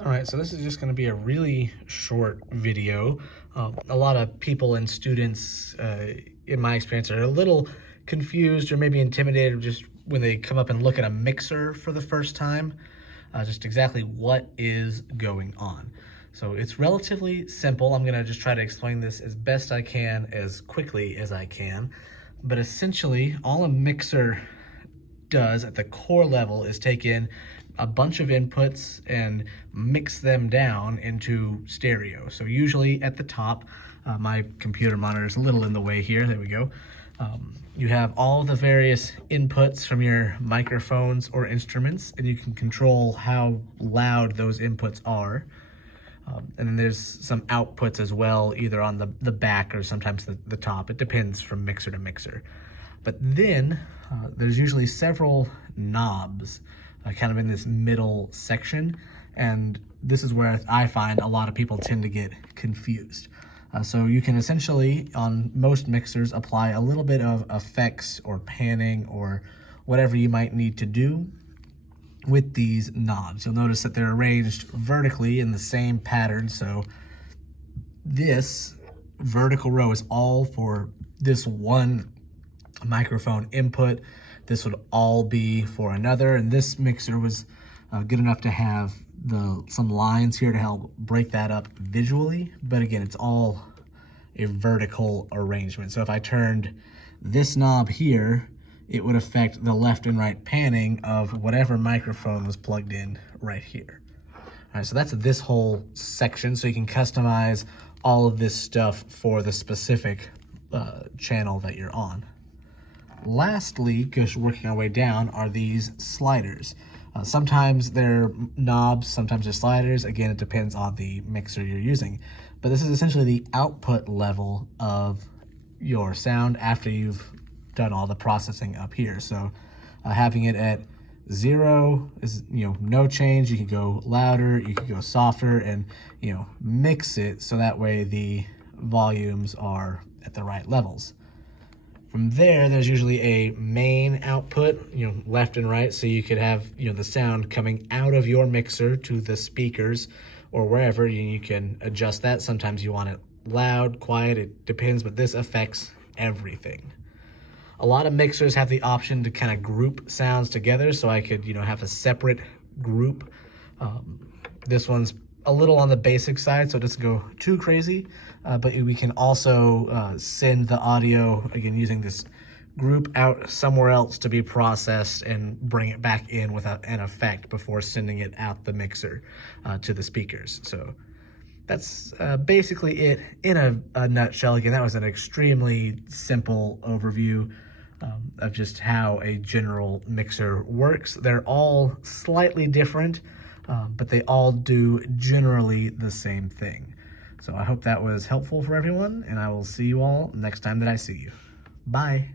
All right, so this is just going to be a really short video. A lot of people and students, in my experience, are a little confused or maybe intimidated just when they come up and look at a mixer for the first time, just exactly what is going on. So it's relatively simple. I'm going to just try to explain this as best I can, as quickly as I can. But essentially, all a mixer does at the core level is take in a bunch of inputs and mix them down into stereo. So usually at the top, my computer monitor is a little in the way here, there we go. You have all the various inputs from your microphones or instruments, and you can control how loud those inputs are. And then there's some outputs as well, either on the back or sometimes the top. It depends from mixer to mixer. But then there's usually several knobs kind of in this middle section. And this is where I find a lot of people tend to get confused. So you can essentially, on most mixers, apply a little bit of effects or panning or whatever you might need to do with these knobs. You'll notice that they're arranged vertically in the same pattern. So this vertical row is all for this one microphone input. This would all be for another, and this mixer was good enough to have some lines here to help break that up visually. But again, it's all a vertical arrangement. So if I turned this knob here, it would affect the left and right panning of whatever microphone was plugged in right here. All right, so that's this whole section. So you can customize all of this stuff for the specific channel that you're on. Lastly, just working our way down, are these sliders. Sometimes they're knobs, sometimes they're sliders. Again, it depends on the mixer you're using. But this is essentially the output level of your sound after you've done all the processing up here. So having it at 0 is, no change. You can go louder, you can go softer, and, mix it so that way the volumes are at the right levels. From there, there's usually a main output, left and right, so you could have, the sound coming out of your mixer to the speakers or wherever. You can adjust that. Sometimes you want it loud, quiet, it depends, but this affects everything. A lot of mixers have the option to kind of group sounds together, so I could, have a separate group. This one's a little on the basic side, so it doesn't go too crazy, but we can also send the audio, again, using this group out somewhere else to be processed and bring it back in with an effect before sending it out the mixer to the speakers. So that's basically it in a nutshell. Again, that was an extremely simple overview of just how a general mixer works. They're all slightly different, but they all do generally the same thing. So I hope that was helpful for everyone, and I will see you all next time that I see you. Bye.